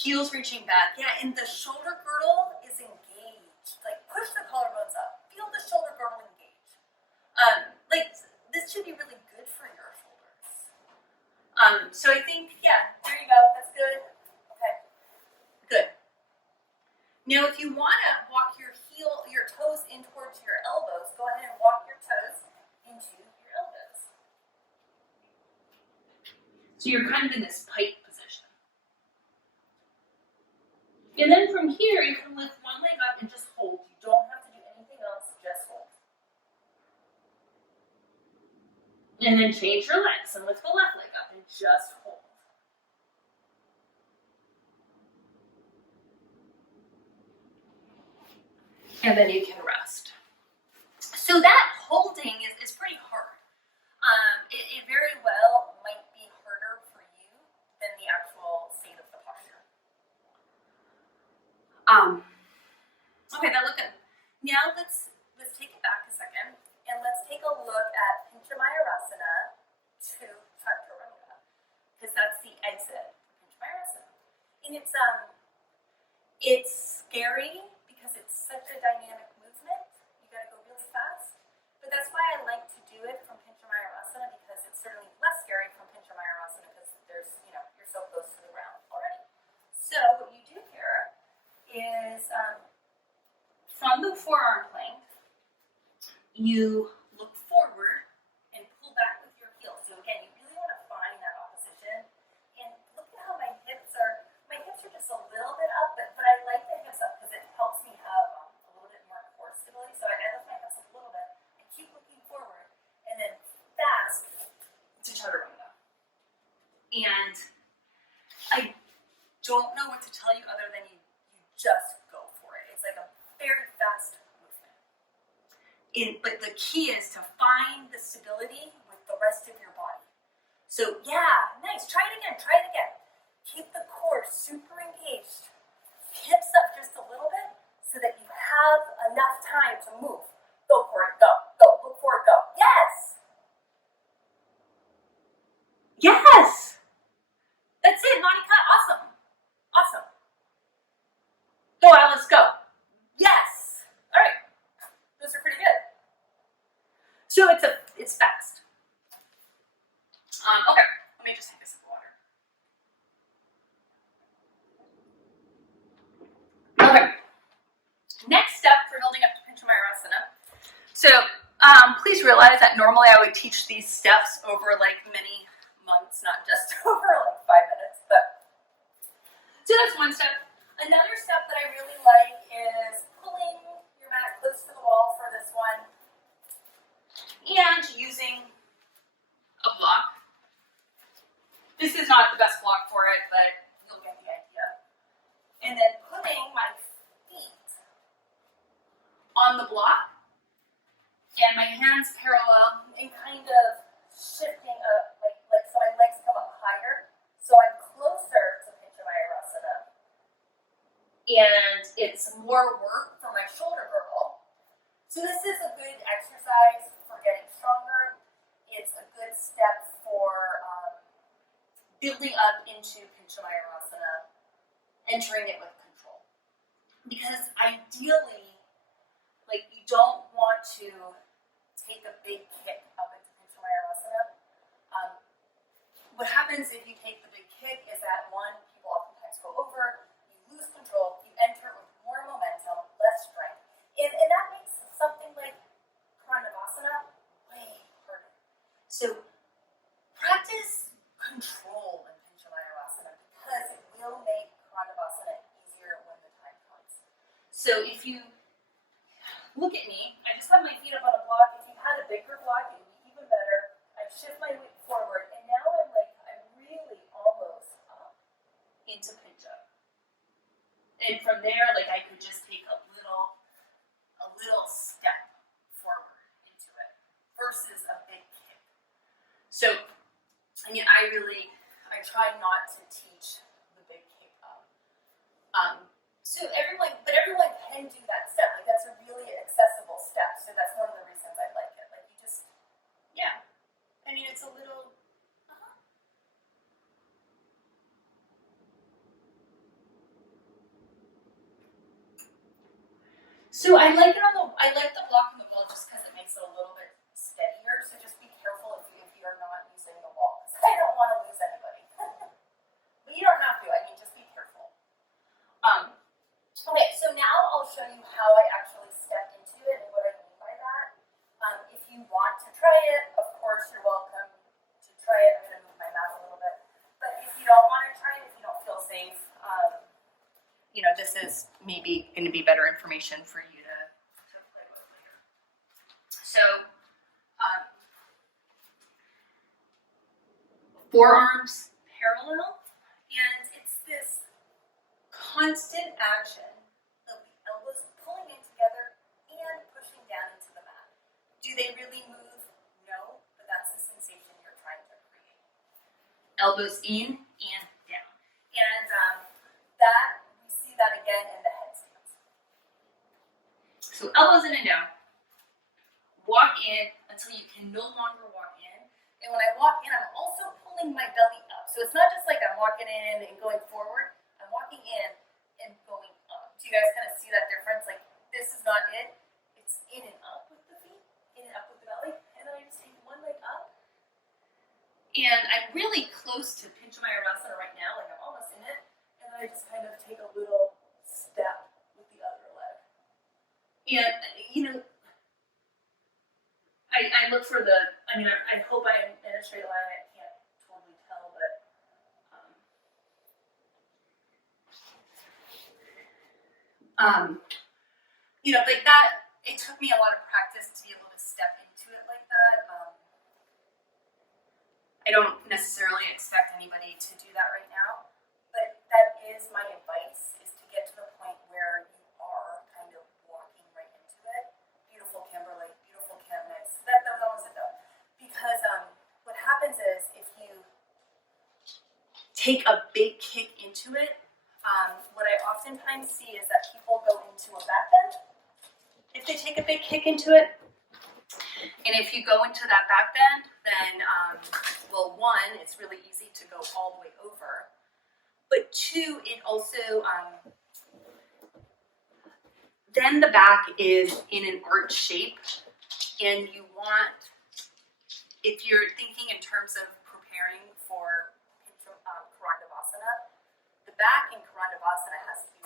Heels reaching back. Yeah, and the shoulder girdle is engaged. Like, push the collarbones up. Feel the shoulder girdle engaged. Like, this should be really good for your shoulders. So I think, yeah, there you go. That's good. Okay, good. Now, if you want to walk your toes in towards your elbows, go ahead and walk your toes into your elbows. So you're kind of in this pike position. And then from here, you can lift one leg up and just hold. You don't have to do anything else, just hold. And then change your legs and lift the left leg up and just hold. And then you can rest. So that holding is pretty hard. It very well might be harder for you than the actual state of the posture. Okay, that looked good. Now let's take it back a second and let's take a look at Pincha to Chaturanga, because that's the exit for Pincha. And it's scary because it's such a dynamic movement. You gotta go really fast. But that's why I like to do it from Pincha because it's certainly less scary from Pincha because there's, you're so close to the ground already. So what you do here is from the forearm plank, you look forward and pull back with your heels. So again, you really want to find that opposition. And look at how my hips are just a little bit up, but I like the hips up because it helps me have a little bit more core stability. So I lift my hips up a little bit and keep looking forward, and then fast to chaturanga. And I don't know what to tell you other than you just go for it. It's like a very fast movement. But the key is to find the stability with the rest of your body. So yeah, nice. Try it again. Keep the core super engaged. Hips up just a little bit so that you have enough time to move. Go for it. Go. Look for it. Go. Yes. Yes. That's it, Monica. Awesome. Go, Alice. Go. Yes. All right. Those are pretty good. So it's fast. Okay. Let me just take a sip of water. Okay. Next step for building up to Pincha. So please realize that normally I would teach these steps over like many months, not just over like 5 minutes. But so that's one step. Another step that I really like is pulling your mat close to the wall for this one and using a block. This is not the best block for it, but you'll get the idea. And then putting my feet on the block and my hands parallel and kind of shifting up, like so my legs come up higher. So I'm closer to Pincha. And it's more work for my shoulder girdle. So this is a good exercise for getting stronger. It's a good step for building up into Pincha, entering it with control. Because ideally, like, you don't want to take a big kick up into Pincha. What happens if you take the big kick is that one, people oftentimes go over, you lose control, you enter with more momentum, less strength, and that makes something like Pranavasana way harder. So practice control in Pincha because it will make Pranavasana easier when the time comes. So if you look at me, I just have my feet up on a block. If you had a bigger block, it would be even better. I shift my weight forward, and now I'm really almost up into Pincha. And from there, like, I could just take a little step forward into it versus a big kick. So, I mean, I try not to teach the big kick up. So everyone can do that step. Like, that's a really accessible step. So that's one of the reasons I like it. Like, you just, yeah. I mean, it's a little, So I like it I like the block in the wall just because it makes it a little bit steadier. So just be careful if you're not using the wall. I don't want to lose anybody. But you don't have to. I mean, just be careful. Okay, so now I'll show you how I actually step into it and what I mean by that. If you want to try it, of course, you're welcome to try it. I'm going to move my mat a little bit. But if you don't want to try it, if you don't feel safe, you know, this is maybe going to be better information for you to play with later. So, forearms parallel, and it's this constant action of the elbows pulling in together and pushing down into the mat. Do they really move? No, but that's the sensation you're trying to create. Elbows in and down. And that, we see that again in the headstands. So elbows in and down. Walk in until you can no longer walk in. And when I walk in, I'm also pulling my belly up. So it's not just like I'm walking in and going forward. I'm walking in and going up. Do you guys kind of see that difference? Like, this is not it. It's in and up with the feet, in and up with the belly. And then I just take one leg up. And I'm really close to Pincha How To right now. Like, I'm almost in it. And I just kind of take a little step with the other leg. And, you know, I look for the, I mean, I hope I'm in a straight line. I can't totally tell, but you know, like that, it took me a lot of practice to be able to step into it like that. I don't necessarily expect anybody to do that right now, but that is my advice, is to get to the point where you are kind of walking right into it. Beautiful, Kimberly. Beautiful, Kim. Nice. That was almost it though. Because what happens is if you take a big kick into it, what I oftentimes see is that people go into a back bend if they take a big kick into it. And if you go into that back bend, then, well, one, it's really easy to go all the way over. But two, it also, then the back is in an arch shape. And you want, if you're thinking in terms of preparing for Karandavasana, the back in Karandavasana has to be